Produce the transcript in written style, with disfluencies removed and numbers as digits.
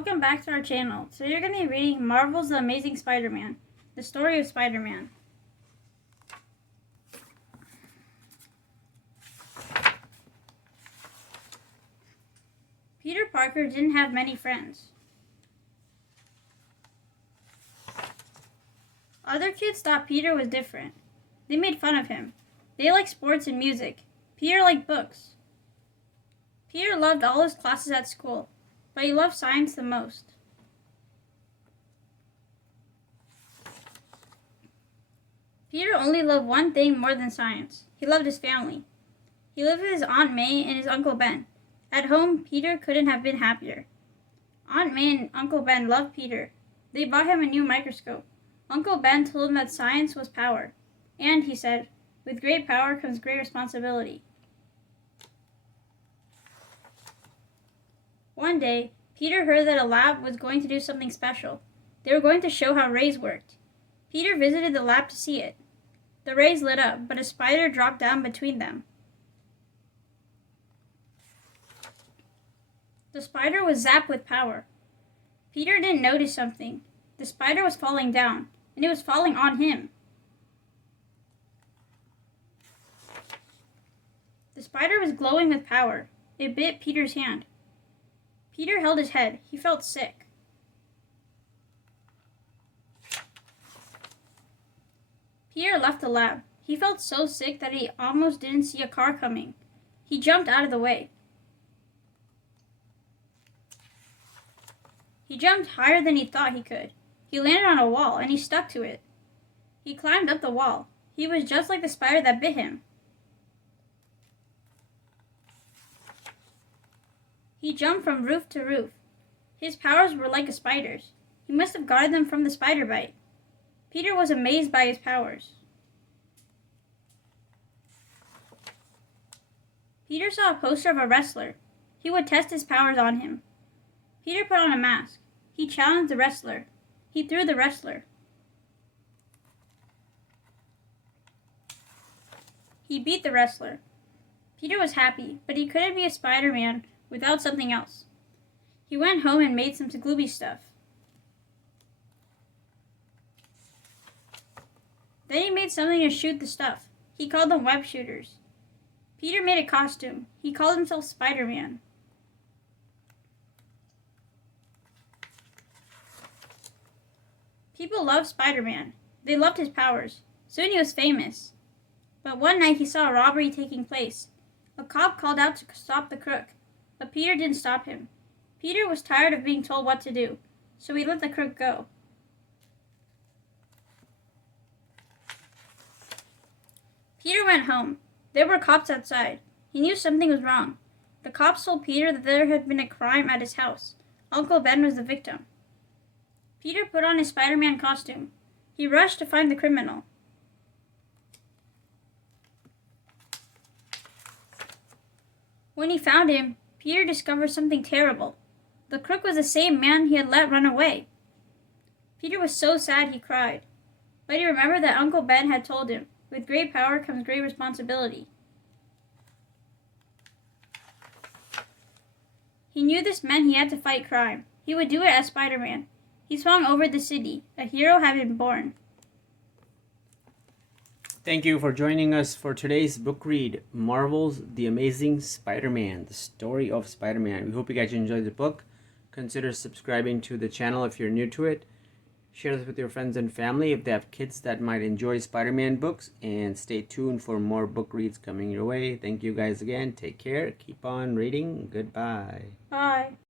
Welcome back to our channel. Today you're going to be reading Marvel's The Amazing Spider-Man, the story of Spider-Man. Peter Parker didn't have many friends. Other kids thought Peter was different. They made fun of him. They liked sports and music. Peter liked books. Peter loved all his classes at school, but he loved science the most. Peter only loved one thing more than science. He loved his family. He lived with his Aunt May and his Uncle Ben. At home, Peter couldn't have been happier. Aunt May and Uncle Ben loved Peter. They bought him a new microscope. Uncle Ben told him that science was power. And, he said, with great power comes great responsibility. One day, Peter heard that a lab was going to do something special. They were going to show how rays worked. Peter visited the lab to see it. The rays lit up, but a spider dropped down between them. The spider was zapped with power. Peter didn't notice something. The spider was falling down, and it was falling on him. The spider was glowing with power. It bit Peter's hand. Peter held his head. He felt sick. Peter left the lab. He felt so sick that he almost didn't see a car coming. He jumped out of the way. He jumped higher than he thought he could. He landed on a wall, and he stuck to it. He climbed up the wall. He was just like the spider that bit him. He jumped from roof to roof. His powers were like a spider's. He must have guarded them from the spider bite. Peter was amazed by his powers. Peter saw a poster of a wrestler. He would test his powers on him. Peter put on a mask. He challenged the wrestler. He threw the wrestler. He beat the wrestler. Peter was happy, but he couldn't be a Spider-Man without something else. He went home and made some glooby stuff. Then he made something to shoot the stuff. He called them web shooters. Peter made a costume. He called himself Spider-Man. People loved Spider-Man. They loved his powers. Soon he was famous. But one night he saw a robbery taking place. A cop called out to stop the crook, but Peter didn't stop him. Peter was tired of being told what to do, so he let the crook go. Peter went home. There were cops outside. He knew something was wrong. The cops told Peter that there had been a crime at his house. Uncle Ben was the victim. Peter put on his Spider-Man costume. He rushed to find the criminal. When he found him, Peter discovered something terrible. The crook was the same man he had let run away. Peter was so sad he cried. But he remembered that Uncle Ben had told him, with great power comes great responsibility. He knew this meant he had to fight crime. He would do it as Spider-Man. He swung over the city. A hero had been born. Thank you for joining us for today's book read, Marvel's The Amazing Spider-Man, the story of Spider-Man. We hope you guys enjoyed the book. Consider subscribing to the channel if you're new to it. Share this with your friends and family if they have kids that might enjoy Spider-Man books. And stay tuned for more book reads coming your way. Thank you guys again. Take care. Keep on reading. Goodbye. Bye.